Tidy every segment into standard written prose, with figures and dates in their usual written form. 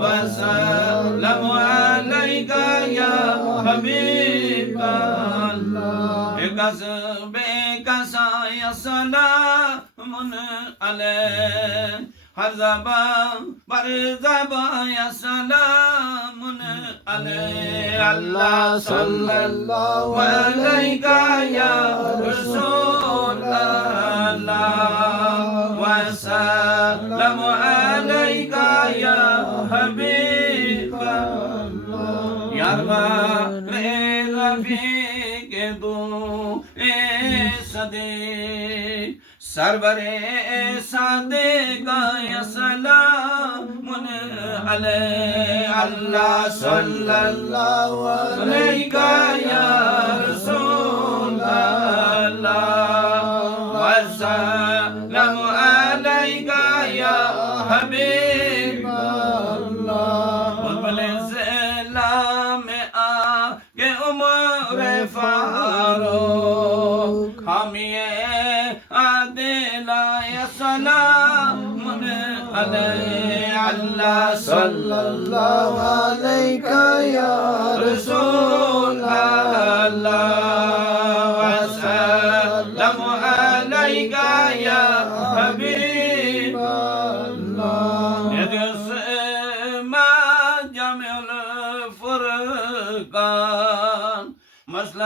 وسلام عليك يا حبيب الله بك يا سلام عليك حزبا برزبا يا سلام عليك الله صلى الله عليك يا رسول الله وسلام عليك يا حبيب الله يا رفيق دو صديق سربرے صادق یا سلام علیہ اللہ صلی اللہ علیہ یا رسول اللہ وسلام علیہ یا حبیب اللہ قبل سلام آگے عمر فاروق حامیے سلام علیہ اللہ صلی اللہ علیہ یا رسول اللہ وسلام علیہ یا حبیب اللہ ما جامع الفرقان مسئلہ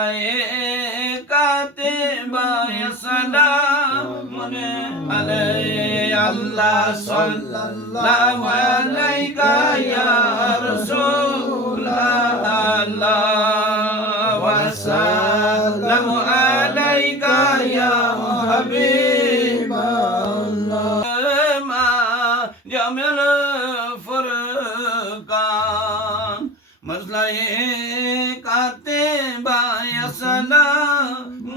کاتبہ یا سلام علیہ اللہ صلی اللہ علیہ یا رسول اللہ وسلام علیہ یا حبیب اللہ ما جامع الفرقان مسئلہ کاتبہ یا سلام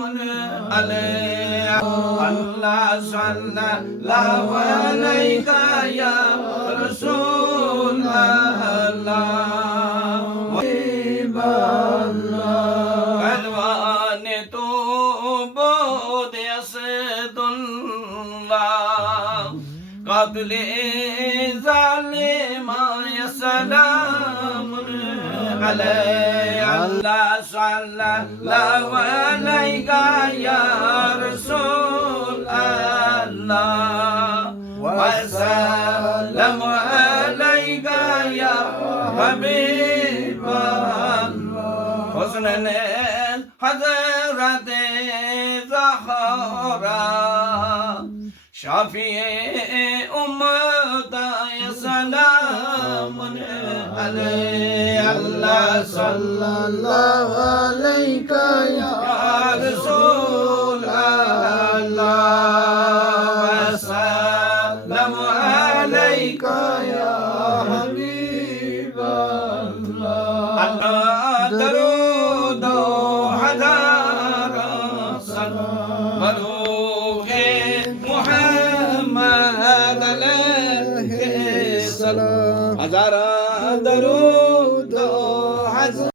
علیہ اللہ صلی اللہ علیہ یا رسول اللہ حبیب اللہ عنوان تو بود اسد اللہ قتل ظالم یا سلام علیہ اللہ صلی اللہ علیہ یا رسول اللہ وسلام علیہ یا حبیب اللہ حسن حضرت زہرا شافی امت یا سلام علیہ اللہ صلی اللہ علیہ یا رسول اللہ وسلام علیہ یا حبیب اللہ درود و ہزار سلام مروح محمد علیہ السلام ہزار درود